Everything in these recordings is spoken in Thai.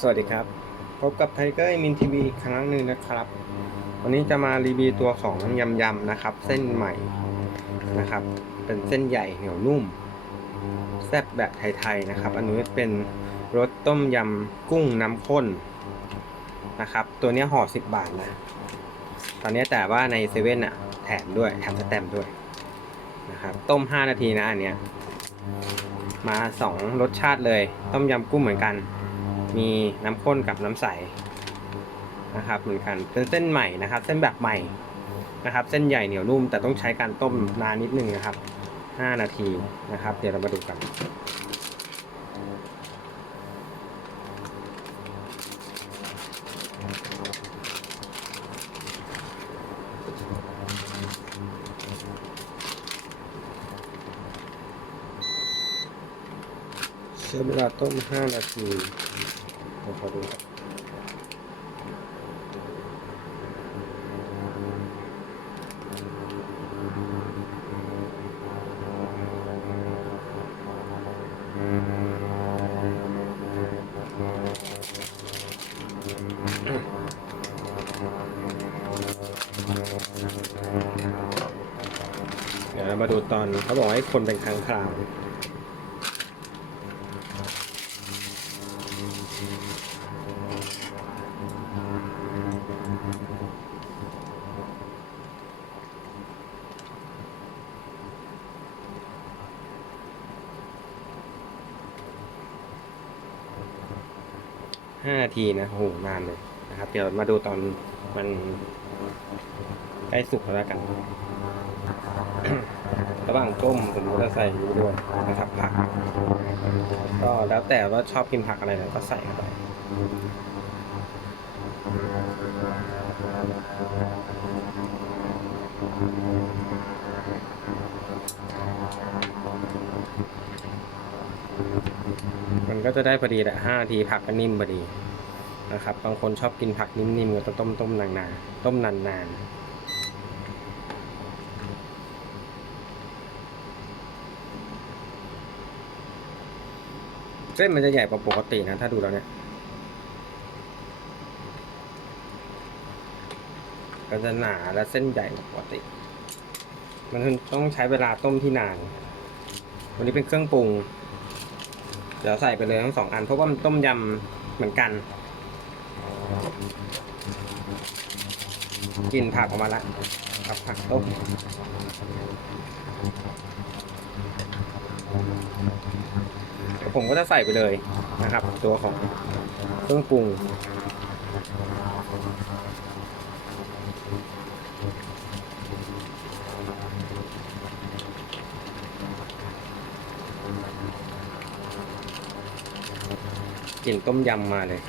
สวัสดีครับ พบกับไทเกอร์มินทีวีอีกครั้งหนึ่งนะครับ วันนี้จะมารีวิวตัวของยำยำๆนะครับ เส้นใหม่นะครับ เป็นเส้นใหญ่เหนียวนุ่ม แซ่บแบบไทยๆนะครับ อันนี้เป็นรสต้มยำกุ้งน้ำข้นนะครับ ตัวนี้ห่อ10 บาทนะ ตอนนี้แต่ว่าในเซเว่นอะแถมด้วยแถมสแตมด้วยนะครับ ต้ม 5 นาทีนะอันเนี้ย มาสองรสชาติเลย ต้มยำกุ้งเหมือนกัน มีน้ำข้นกับน้ำใสนะครับเหมือนกันเป็นเส้นใหม่นะครับ เส้นแบบใหม่นะครับ เส้นใหญ่เหนียวนุ่มแต่ต้องใช้การต้มนานนิดนึงนะครับ 5 นาทีนะครับ เดี๋ยวเรามาดูกัน ใช้เวลาต้ม 5 นาทีเดี๋ยวขอดูครับเดี๋ยวมาดูตอนเขาบอกให้คนเป็นครั้งคราว ห้านาทีนะโหนานเลยนะครับ เดี๋ยวมาดูตอนมันใกล้สุกแล้วกัน ระหว่างต้มผมก็จะใส่ด้วยนะครับผัก ก็แล้วแต่ว่าชอบกินผักอะไรนะก็ใส่เข้าไป ก็จะได้พอดีแหละห้าทีผักก็นิ่มพอดีนะครับ บางคนชอบกินผักนิ่มๆก็ต้องต้มต้มนานๆต้มนานๆเส้นมันจะใหญ่กว่าปกตินะ ถ้าดูแล้วเนี่ย ก็จะหนาและเส้นใหญ่กว่าปกติ มันต้องใช้เวลาต้มที่นาน วันนี้เป็นเครื่องปรุง เดี๋ยวใส่ไปเลยทั้งสองอันเพราะว่ามันต้มยำเหมือนกันกลินผักออกมาล้วครับผักต้มเดี๋ยวผมก็จะใส่ไปเลยนะครับ ตัวของเครื่องปรุง ลิ่นต้มยำมาเลย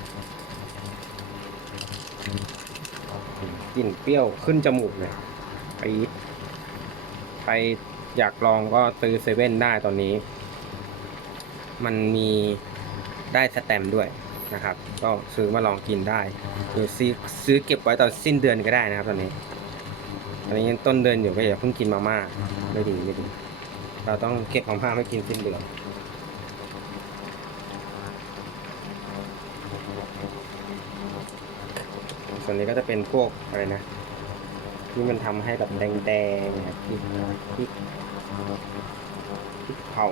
กลิ่นเปรี้ยวขึ้นจมูกเลยไปไปอยากลองก็ซื้อเซเว่นได้ตอนนี้ มันมีได้สแตมด้วยนะครับ ก็ซื้อมาลองกินได้หรือซื้อซื้อเก็บไว้ตอนสิ้นเดือนก็ได้นะครับ ตอนนี้อันนี้ยังต้นเดือนอยู่ก็อย่าเพิ่งกินมาม่าไม่ดีไม่ดี เราต้องเก็บของผ้าไม่กินสิ้นเดือน ส่วนนี้ก็จะเป็นพวกอะไรนะ ที่มันทำให้แบบแดงๆเนี่ยพริกพริกพริกเผา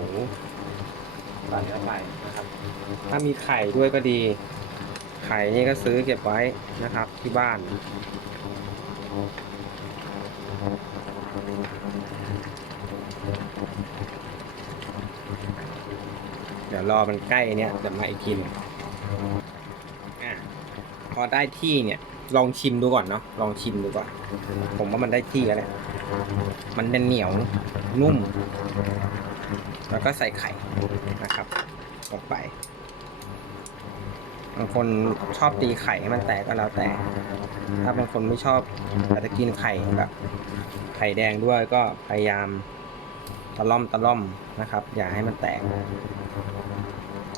ใส่เข้าไปนะครับ ถ้ามีไข่ด้วยก็ดี ไข่นี่ก็ซื้อเก็บไว้นะครับ ที่บ้านเดี๋ยวรอมันใกล้เนี่ยจะมาอีกทีนึงอะพอได้ที่เนี่ย ลองชิมดูก่อนเนาะลองชิมดูก่อนผมว่ามันได้ที่แล้วแหละมันเหนียวนุ่ม แล้วก็ใส่ไข่นะครับลงไปบางคนชอบตีไข่ให้มันแตกก็แล้วแต่ ถ้าบางคนไม่ชอบอาจจะกินไข่แบบไข่แดงด้วยก็พยายามตะล่อมตะล่อมนะครับ อย่าให้มันแตก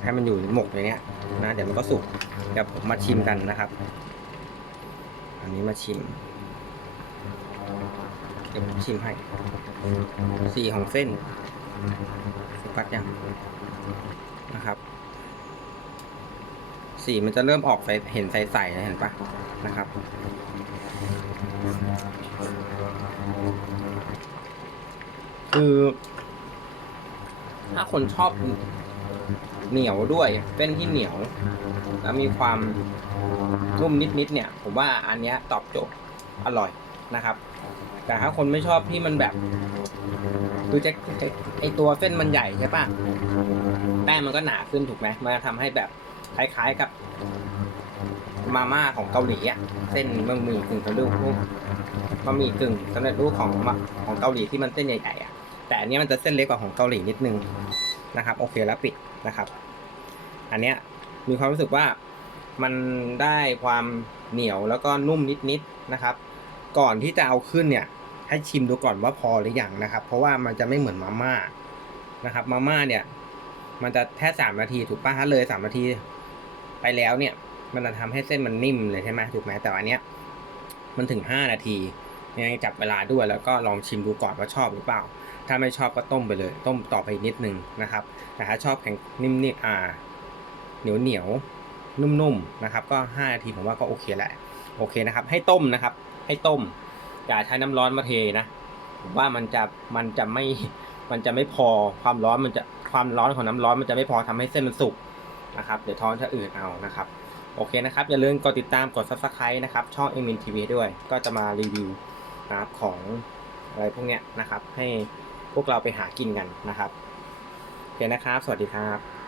ให้มันอยู่หมกอย่างเนี้ยนะเดี๋ยวมันก็สุกเดี๋ยวผมมาชิมกันนะครับอั นนี้มาชิมเดี๋ยวผมชิมให้ สีของเส้นสกัดยังนะครับ สีมันจะเริ่มออกใสเห็นใสๆนะเห็นปะนะครับ คือ ถ้าคนชอบเหนียวด้วยเส้นที่เหนียว แล้วมีความนุ่มนิดๆเนี่ย ผมว่าอันเนี้ยตอบโจทย์อร่อยนะครับ แต่ถ้าคนไม่ชอบที่มันแบบดูจะไอ้ไอตัวเส้นมันใหญ่ใช่ปะแป้งมันก็หนาขึ้นถูกไหมมันจะทำให้แบบคล้ายๆกับมาม่าของเกาหลีอะเส้นบะหมี่กึ่งสำเร็จรูปบะหมี่กึ่งสำเร็จรูปของของเกาหลีที่มันเส้นใหญ่ๆอะแต่อันเนี้ยมันจะเส้นเล็กกว่าของเกาหลีนิดนึงนะครับ โอเคแล้วปิดนะครับ อันเนี้ย มีความรู้สึกว่ามันได้ความเหนียวแล้วก็นุ่มนิดๆนะครับ ก่อนที่จะเอาขึ้นเนี่ย ให้ชิมดูก่อนว่าพอหรือยังนะครับ เพราะว่ามันจะไม่เหมือนมาม่านะครับ มาม่าเนี่ย มันจะแค่สามนาทีถูกป่ะถ้าเลยสามนาทีไปแล้วเนี่ย มันจะทำให้เส้นมันนิ่มเลยใช่ไหมถูกไหมแต่อันเนี้ยมันถึงห้านาทียังไงจับเวลาด้วยแล้วก็ลองชิมดูก่อนว่าชอบหรือเปล่า ถ้าไม่ชอบก็ต้มไปเลย ต้มต่อไปนิดนึงนะครับแต่ถ้าชอบแข็งนิ่มๆอ่า เหนียวเหนียวนุ่มๆนะครับ ก็ห้านาทีผมว่าก็โอเคแหละโอเคนะครับ ให้ต้มนะครับ ให้ต้มอย่าใช้น้ำร้อนมาเทนะผมว่ามันจะมันจะไม่มันจะไม่พอความร้อนมันจะความร้อนของน้ำร้อนมันจะไม่พอทำให้เส้นมันสุกนะครับ เดี๋ยวท้องจะอืดเอานะครับ โอเคนะครับ อย่าลืมกดติดตามกด subscribe นะครับ ช่องเอ็มินทีวีด้วย ก็จะมารีวิวนะครับของอะไรพวกเนี้ยนะครับ ให้พวกเราไปหากินกันนะครับ โอเคนะครับ สวัสดีครับ